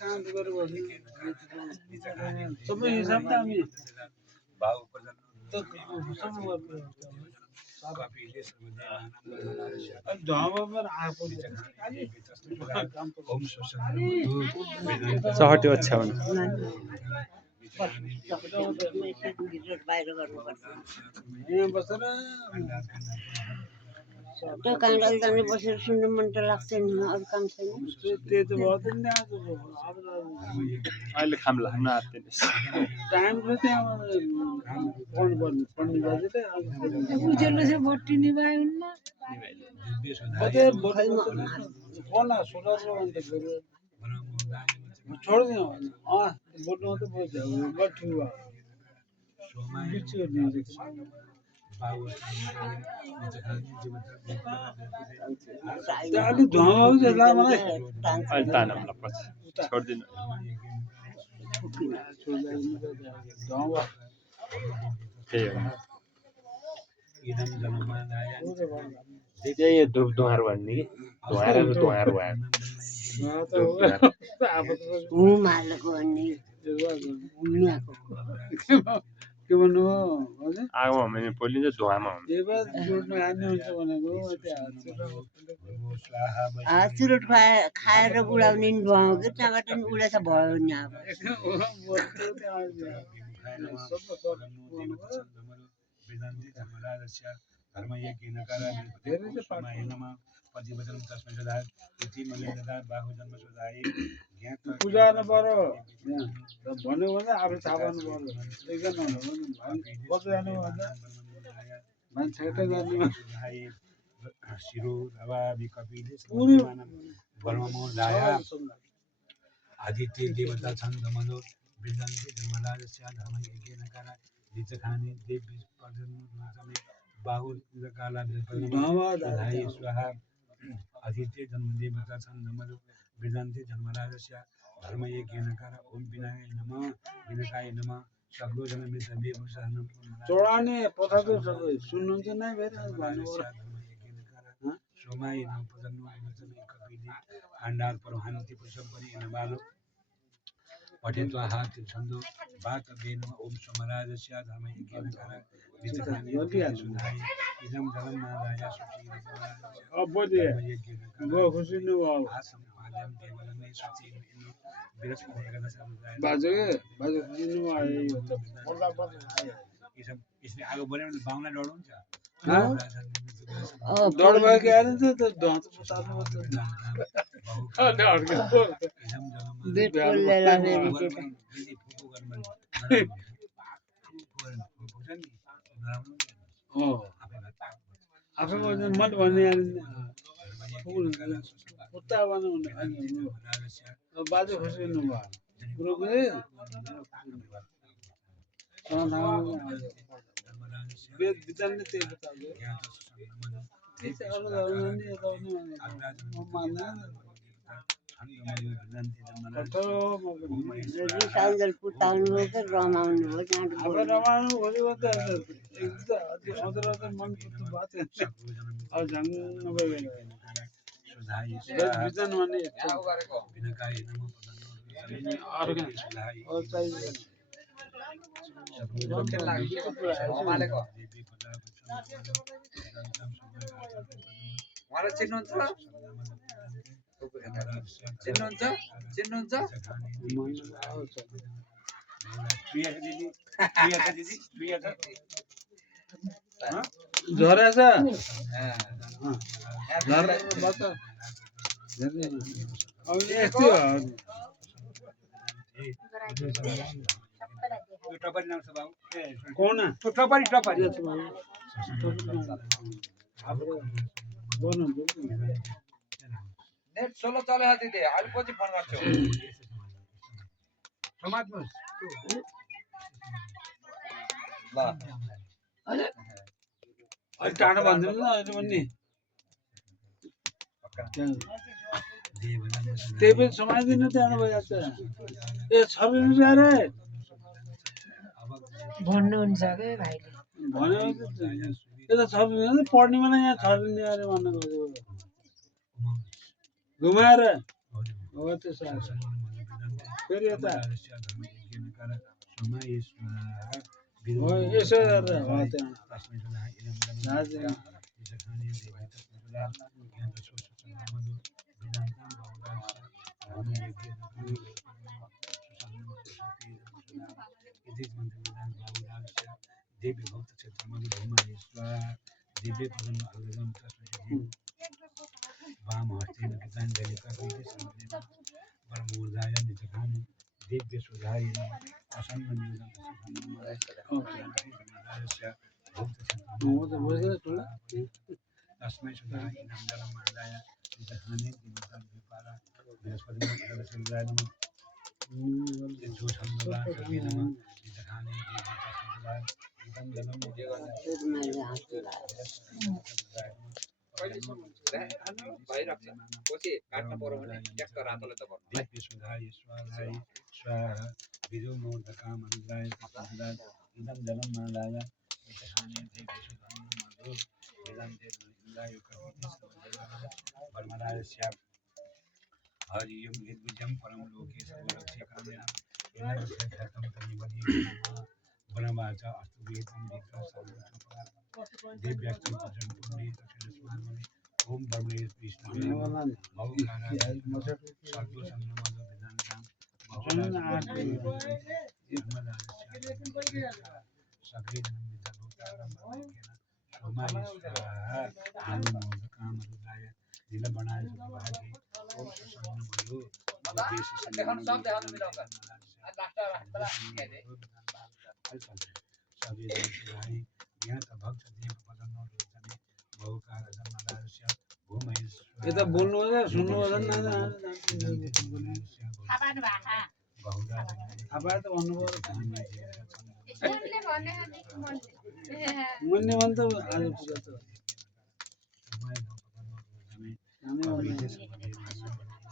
काम गरेर बस्ने सबै हिसाब त हामी भाउ प्रजन त सबै गर्नु चहट्यो ओछ्याउनु यहाँ बसेर त्यो कामलाई जाने बसेर सुन्नु मन त लाग्दैन अरू काम छैन त्यही त भयो त नि अहिले खाम लाग्न आत्तिनुस् टाइम छ त्यहाँ पढ्नुपर्ने पढ्ने बाजे त बुझेलो चाहिँ भोटिने भए हुन्न फोन सुनाउनु भन्दाखेरि छोड्दिनु बोल्नु मात्रै बोल्छ गठिन भयो अलिक धुवा आउँछ मलाई अहिले तानौँला पछि छोडिदिनु त्यही हो त्यही धुप धुवार भन्ने कि धुवार भयो मालेको भन्ने के भन्नुभयो हजुर आगोमा भने पोलिन्छ धुवामा हुन्छ चुरोट खाएर उडाउने नि भयो कि त्यहाँबाट नि उडेछ भयो नि अब पूजा गर्नु पर्यो भन्यो भने आफूले थाहा पाउनु पर्यो एकजना कति जानु मान्छे गर्ने आदित्य देवता छन् दमनो वृद्धन्ति धर्मराजस्य धर्म यज्ञेन करा दिचखानि देवी पर्जन्य बाहु काला विधाय स्वाहा आदित्य देवता छन् दमनो वृद्धन्ति धर्मराजस्य धर्म यज्ञेन करा ओम विनाय नमः विनाय नमः सबलो जन मित्र बेभूषण चोडाने पथा त सबै सुन्नुहुन्छ नै फेरि भन्नु सोमाई नाम प्रजन्म वचन कपिले खण्डाल परहान्ति पुरुषम पनि नबालो पठेत्वा हात छन्दो बात बेन ओम सोमराजस्य धर्म यज्ञेन करा विचखानि सुधाय इदम जलम नाराया सुचि अब बोले वो खुशी न हो आसम आदम देवलने सुचि इनो बृहस्पति का समुदाय बाजे दिनु आयो इसले आगो बढ्यो भने बाउलाई डर हुन्छ डर भयो के आएर त ढाँच पुसार्नु आफै मत भन्ने कुत्ता भन्नु बाजे खुसी हुनुभयो कुरो वेद विधान ने त्यही बतायो साइजल पुताउनु हो कि रमाउनु हो रमाउनु हो एकदम मन बात अब झन् विधान भन्ने चिन्नुहुन्छ झरा छ कौन टपरी नेट सोलो चले दिदी अहिले पछि फोन गर्छु समात्नुस् ल अहिले टाढो भन्दिनु न अहिले पनि त्यही पनि समाइदिनु त्यहाँ भइहाल्छ ए छर्नु रे भन्नुहुन्छ के भाइले भन्यो यो त छर्नु पढ्ने मलाई यहाँ छर्ने अरे भन्नु घुमाएर हो त्यसो फेरि यता हो यसो गरेर हो त्यहाँ देवी भक्त क्षेत्रमध्ये भूमाले स्वाहा दिव्य पदन अग्रजम तस्मै वाम हस्तेन विधान दलिका कृति समलेन परमोदाय निजखानि दिव्य सुधाय असन्न नियोजन तस्मै सुधाय नंदनम मादाय निजखानि दिवसं विपारा बृहस्पति नमः नमः जो छंदला कवि नमः निजखानि दिव्य इदं दलम दिव्य सुधाय स्वाहाय स्वाहा विदो मोदका मंगलाय प्रसादाय इदं जलम मादाय निजखानि दिव्य सुधाय मधु इदं देवाय कवि परमराय श्याम हरियम निर्विजम परम लोके सर्वरक्ष्य कामेन एनं क्षेत्रम तनिवदि वनवाचा अस्तुवेदं विग्रह सर्वचोपा दिव्यास्तं पूजन पुण्य दक्षिणस्मार्मणि ओम ब्रह्मणे विष्णुवे नमः भवकाराय सर्व सन्नमद विधानकाम सगळे जन्म विद्याभूतारं भवकेन सोमाय स्वाहा आनमोदकामरुदाय नीलमणाय सुभागे ओम सुसन्नमयो देश सभी यहाँ त भक्त देव पदन रोचने बहुकार जन्मदास्य भूमहेश्वर यता बोल्नु होला सुन्नु होला नि बहुधा आबा त भन्नुभयो मुन्ने भन्छ आज पूजा त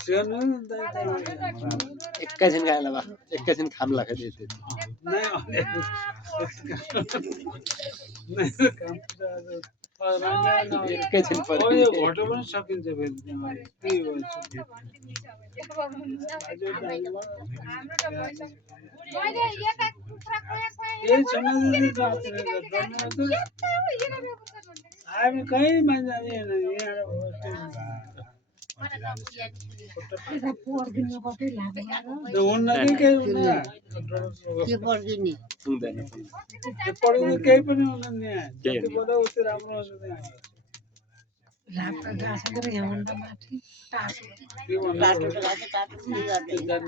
सिर्नु नि एकैछिन गाएला बा एकैछिन खामला फेरि नै काम एकैछिन अब यो घोटो पनि सकिन्छ फेरि त्यहाँ त्यही हो यही समाजले हामी कहीँ मान्छे के पर्दिने पुग्दैन पढ्नु केही पनि हुँदैन यहाँ जति बोल्दा उति राम्रो हुन्छ त्यहाँ के भन्नु टाटो लगाएको टाटो पनि गर्दैन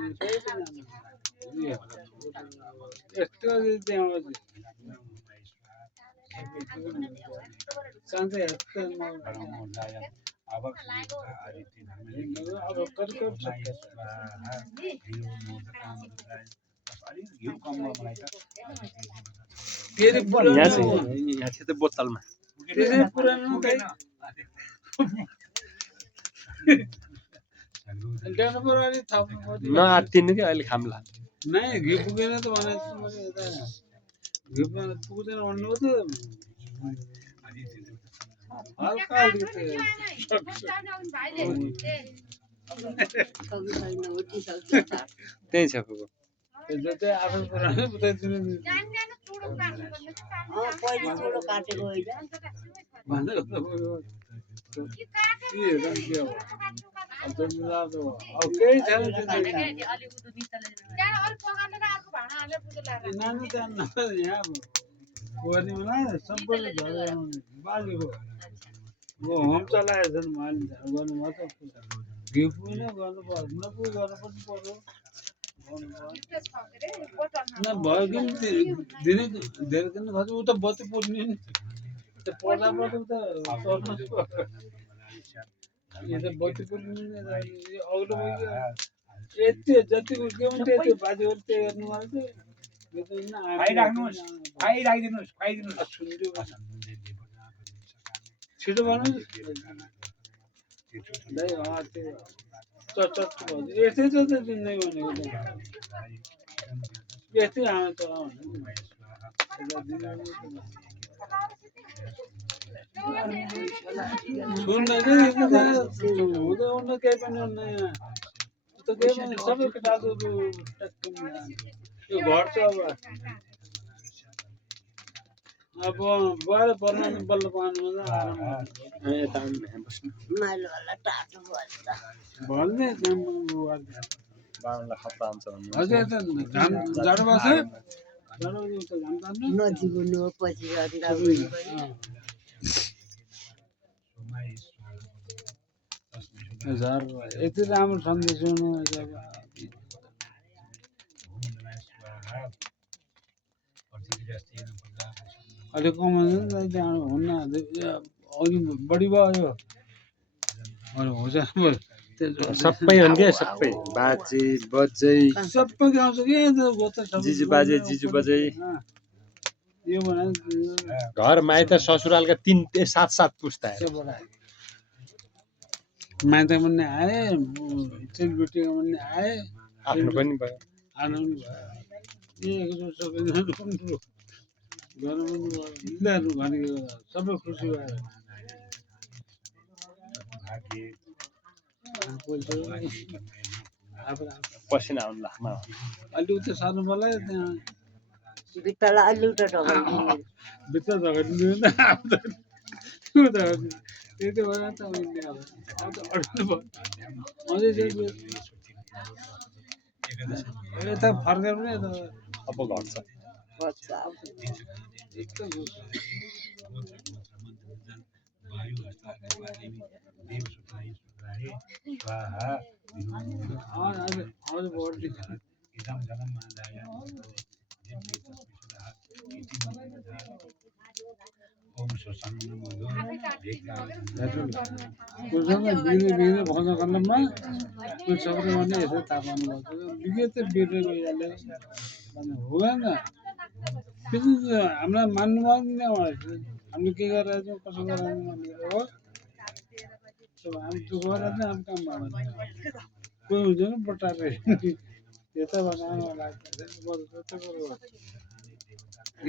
यस्तो त्यहाँ साँच्चै यस्तो अब कति फेरि यहाँ चाहिँ बोतलमा त्यसै पुरानो ल्याउनु पर्यो अलिक थप्नु पर्यो नआत्तिनु कि अहिले खाम्ला नै घिउ पुगेन त भनेको मैले यता घिउ पुग्दैन भन्नु त हल्का अलिकति त्यही छ फुको जतै आफै पुरानो उतै दिनु पहिले ठुलो काटेको होइन भनेर त के हो अब केही छैन नानी त यहाँ गर्ने होला सबैले झरेर बाली हो होम चलाएछन् उहाँले गर्नु मात्र घिउ पुग्न गर्नु पर्छ नपुग गर्नु पनि पर्यो न भयो कि दिने धेरै दिन खर्च उता बत्ती पुग्ने नि त्यो पढ्दा पढ्दा उता सर्नु यो त बत्ती पुग्ने अग्लो भयो यति जति के हुन्छ त्यति बाजेहरू त्यही गर्नु पर्छ छिटो भन्नु यस्तै छ त जिन्दगी भनेको त यस्तै हामी त सुन्दा हुँदै हुन्न केही पनि हुन्न यहाँ त के भने सबै केटाहरू टक्कै यो घर छ अब गएर पर्ने बल्ल पाउनु आराम यता बस्नु माइलो वाला टाटो भन्छ भन्ने बाहुनलाई खतरा हुन्छ भन्नु हजुर त घाम जाडो भएको छ जाडो त घाम तान्नु नजिबुनु पछि अन्डा हजार यति राम्रो सन्देश हुनु अलिक कमाउनु त्यहाँ हुन्न अघि बढी भयो हुन्छ सबै हुन् के सबै बाजे बजै सबै गाउँछ के जिजु बाजे जिजु बजै यो भने घर माइत ससुरालका 7 पुस्ता माइत पनि आए चेलीबेटीको पनि आए आफ्नो पनि भयो आनन्द भयो घर पनि सबै खुसी भयो पसिना आउनु लाग्मा अलि उता सार्नु पर्ला त्यहाँ भित्तालाई अलि उता भित्र झगडिदिनु त्यति भएर त अझै यता फर्केर पनि अब घट्छ एकदम बिग्रे भन्छ खण्डमा त्यो सबैले भने यसो थाहा पाउनुपर्छ बिग्रे त बिग्रे गइहाल्यो हुँदैन हामीलाई मान्नु भयो हामीले के गरेर छौँ कसो गरेर भनेर हो हामी दुःख गरेर चाहिँ हामी काम गर्दैन कोही हुन्छ नि बटाएर यता बनाउनु लाग्छ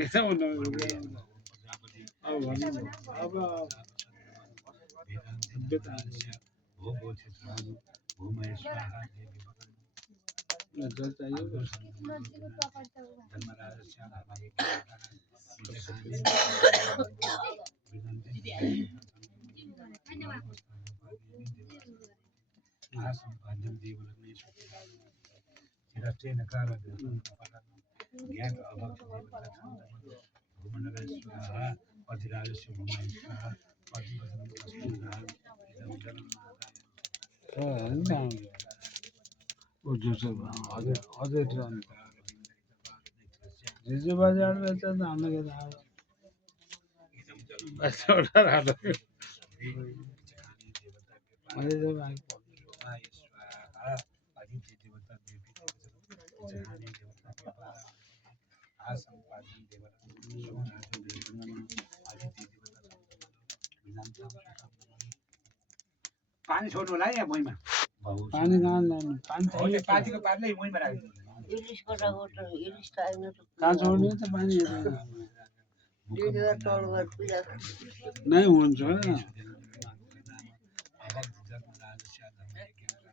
यता बनाउनु अब भन्नु अब अझै जिजु बाजे आएर हामीले पानी छोड्नु होला यहाँ मैमा पानी कहाँ लानु पानी पानीको पारले मैमा राख्नु कहाँ छोड्ने त पानी नै हुन्छ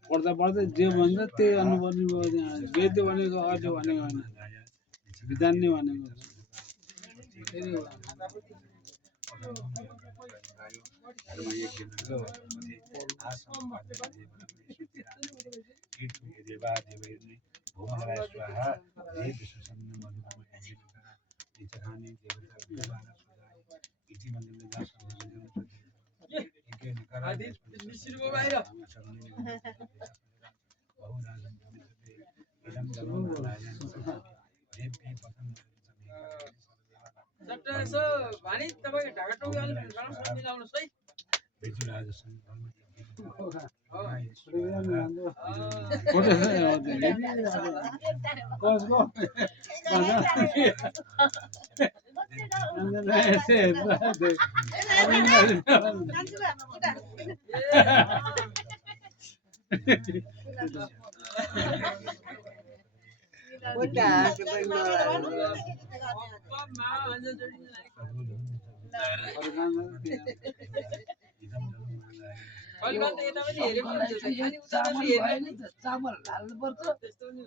पढ्दा पढ्दै जे भन्छ त्यही गर्नुपर्ने भयो त्यहाँ वेद भनेको अहिले भनेको होइन विधान नै भनेको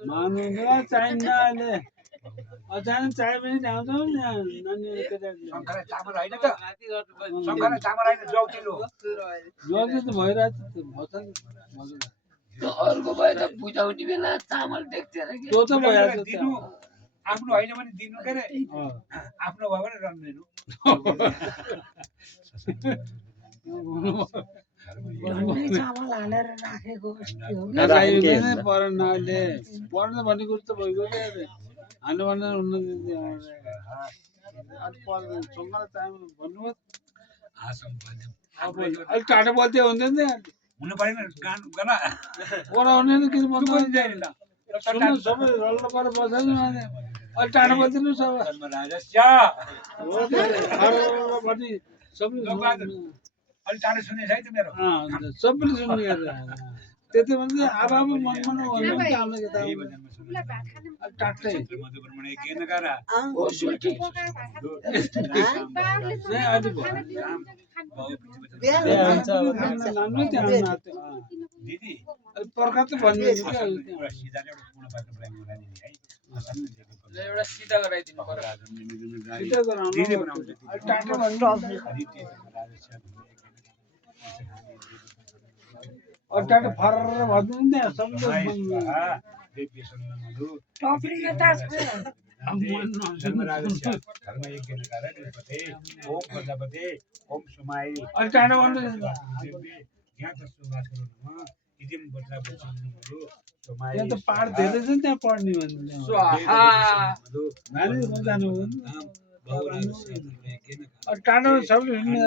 मानुला चाहिन्न अहिले अचानक चाहे पनि ल्याउँछ नि नानीहरू केटाहरूले शङ्करलाई चामल होइन त शङ्करलाई चामल होइन जौतिलो जोड्दै त भइरहेछ भन्छ नि त्यो अर्को भएर बुझाउने बेला चामल देख्थेन कि त्यो त भइरहेछ दिनु आफ्नो होइन भने दिनु के अरे आफ्नो भयो भने रन्दिनु चामल हालेर राखेको पढ्न अहिले पढ्न भन्ने कुरो त भइगयो क्या हाल्नु भन्दा हुन्न सँगलाई टाइम भन्नुहोस् अलिक टाढो बोल्थ्यो हुन्थ्यो नि हुनु परेन गान गर ओराउने नि किन भन्नु सुन्नु सबै रल्ल परेर बस्छ नि अलिक टाढो बोल्थिनु सबै राजस्य भन्ने सबै अलिक टाढो सुने है त मेरो सबैले सुन्ने त्यति भने अब मनमा टाट्टै मधुब्रह्मण्य के नगरा दिदी पर्खा त भन्ने एउटा सिधा एउटा पूर्ण पात्र बनाइदिनु है एउटा सिधा गराइदिनु पर्यो छिटो गराउनु दिदी बनाउँछ टाट्टै भन्नु टाट्टै फरर भन्नु नि सबले ओम सुमाई अलि टाढो भन्नु यहाँ त पाठ धेरै छ नि त्यहाँ पढ्ने भन्ने नानी जानु टाढो सबले सुन्ने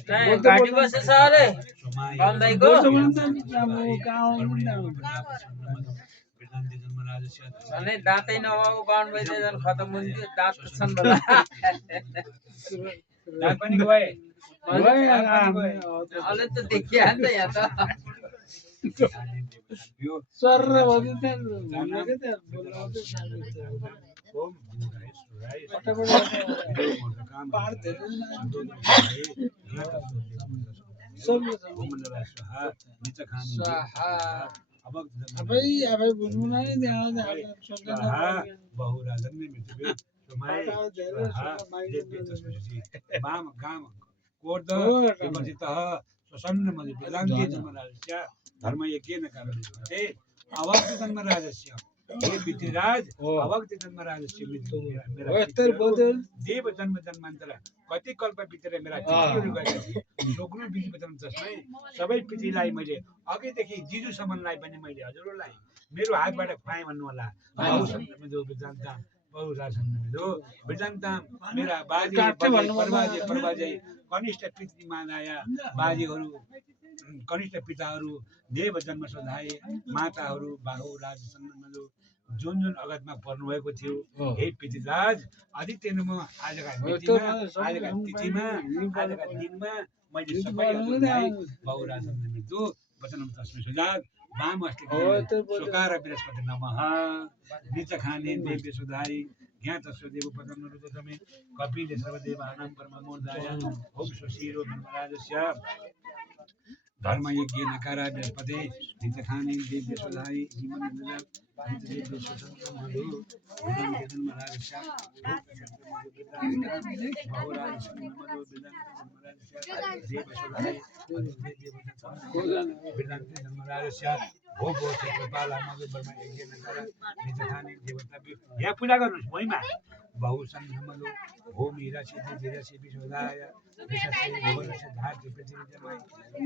गाडी बसेछ अरे भन्दैको अनि दाँतै नभएको बाहुन भइदिए झन् खतम हुन्थ्यो दाँत छन् होला दाँत पनि गए अलि त देखिहाल्छ यहाँ त यो सर आफै बुझ्नु नै धर्म यज्ञेन कारणते अवक्त जन्मराजस्य हे पितृराज अवक्त जन्मराजस्य देव जन्म जन्मान्तर कति कल्प बितेर मेरा पितृहरू गएका थिए लोग्नु विधि बचन जसमै सबै पितृलाई मैले अघिदेखि जिजुसम्मलाई पनि मैले हजुरहरूलाई मेरो हातबाट खुवाएँ भन्नु होला मेरा बाजे परबाजे कनिष्ठ पितृमाया बाजेहरू कनिष्ठ पिताहरू देव जन्म सधाए माताहरू बाहु राजसम्म जुन जुन अगतमा पर्नु भएको थियो हे पितृराज आदित्यमा आजका तिथिमा आजका दिनमा मैले सबैलाई बाहु राजसम्म वचनम तस्मै सुजात वाम अस्ति सोकार बृहस्पति नमः निच खाने देव्य सुधारी ज्ञात देव पदम रुदमे कपिले सर्वदेवानां परममोदाय ओम सुशीरो धर्मराजस्य धर्म यज्ञ नकारा बृहस्पति नित्य खाने दिव्य सुधारी जीवन दिव्य स्वतंत्र मधु धर्मराजस्य बहुराज मधु देव सुधारी धर्मराजस्य भोग कृपाला मधु ब्रह्म यज्ञ नकारा नित्य खाने देवता यहाँ पूजा गर्नुहोस् महिमा बहुसन मधु भूम हीरा सिद्धि धीरा सिद्धि सुधाय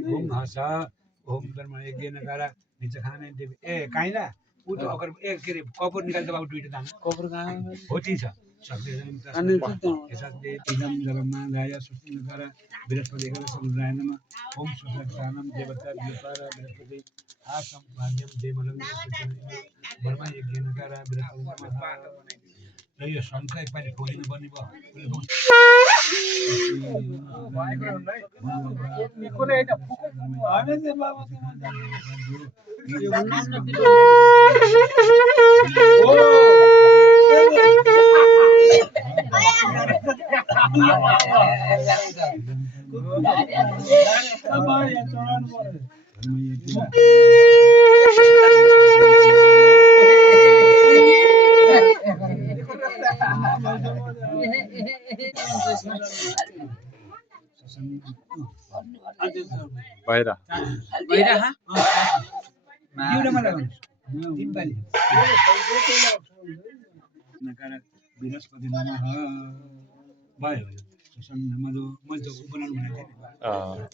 ओम हस ओम ब्रह्म यज्ञ नकारा निच खाने देव ए काइला उ त अगर ए के रे कपुर निकाल्दा बाबु दुईटा दाना कपुर कहाँ होती छ एकदम जलमा गाय सुस्ति नकारा बृहस्पति गरे समुद्रायनमा ओम सुधानम देवता व्यापार बृहस्पति आसम भाग्यम देवलम ब्रह्म यज्ञ नकारा बृहस्पति र यो शङ्ख एकपालि खोलिनु पर्ने भयो बाहिर भइरह एउटा मात्रै गर्नुहोस् तिन पाली नकार बृहस्पति नमः भयो सुसन्न मधु मैले त उ बनाउनु भनेको थिएँ नि।